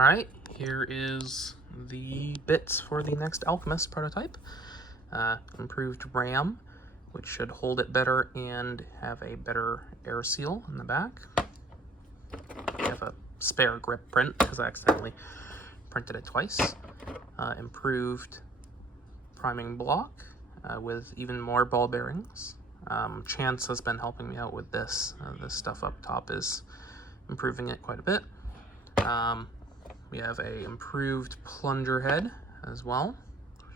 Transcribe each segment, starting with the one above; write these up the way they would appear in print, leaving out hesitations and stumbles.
Alright, here is the bits for the next Alchemist prototype. Improved RAM, which should hold it better and have a better air seal in the back. We have a spare grip print because I accidentally printed it twice. Improved priming block with even more ball bearings. Chance has been helping me out with this. This stuff up top is improving it quite a bit. We have a improved plunger head as well.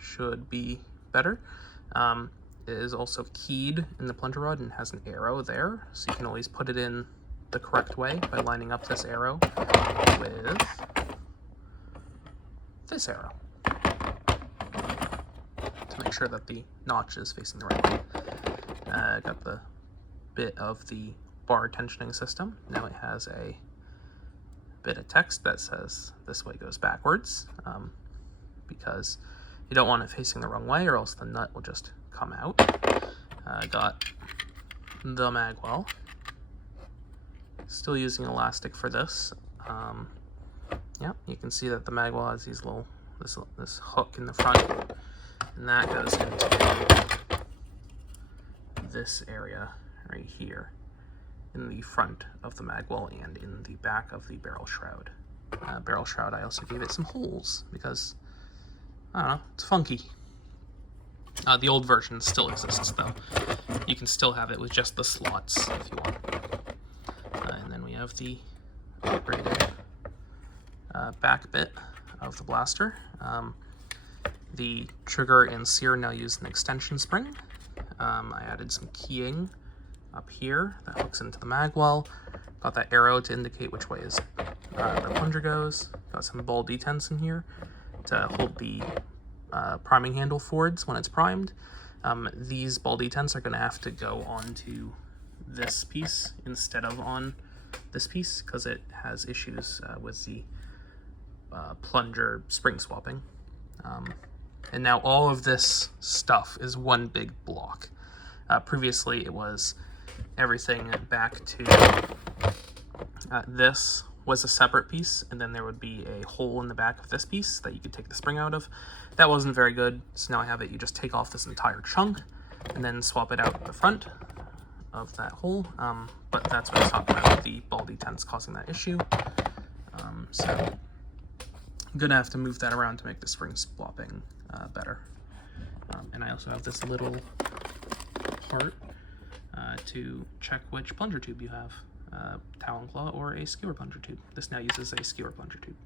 Should be better. It is also keyed in the plunger rod and has an arrow there, so you can always put it in the correct way by lining up this arrow with this arrow to make sure that the notch is facing the right way. Got the bit of the bar tensioning system. Now it has a bit of text that says this way goes backwards, because you don't want it facing the wrong way or else the nut will just come out. Got the magwell. Still using elastic for this. Yeah, you can see that the magwell has these little this hook in the front, and that goes into this area right here in the front of the magwell and in the back of the barrel shroud. Barrel shroud, I also gave it some holes because, I don't know, it's funky. The old version still exists though. You can still have it with just the slots if you want. And then we have the upgraded back bit of the blaster. The trigger and sear now use an extension spring. I added some keying up here that hooks into the magwell. Got that arrow to indicate which way is the plunger goes. Got some ball detents in here to hold the priming handle forwards when it's primed. These ball detents are going to have to go onto this piece instead of on this piece because it has issues with the plunger spring swapping. And now all of this stuff is one big block. Previously it was everything back to this was a separate piece, and then there would be a hole in the back of this piece that you could take the spring out of. That wasn't very good, so now I have it, you just take off this entire chunk and then swap it out the front of that hole. But that's what I was talking about, the ball detents causing that issue. So I'm gonna have to move that around to make the spring swapping better. And I also have this little part to check which plunger tube you have, Talon Claw or a skewer plunger tube. This now uses a skewer plunger tube.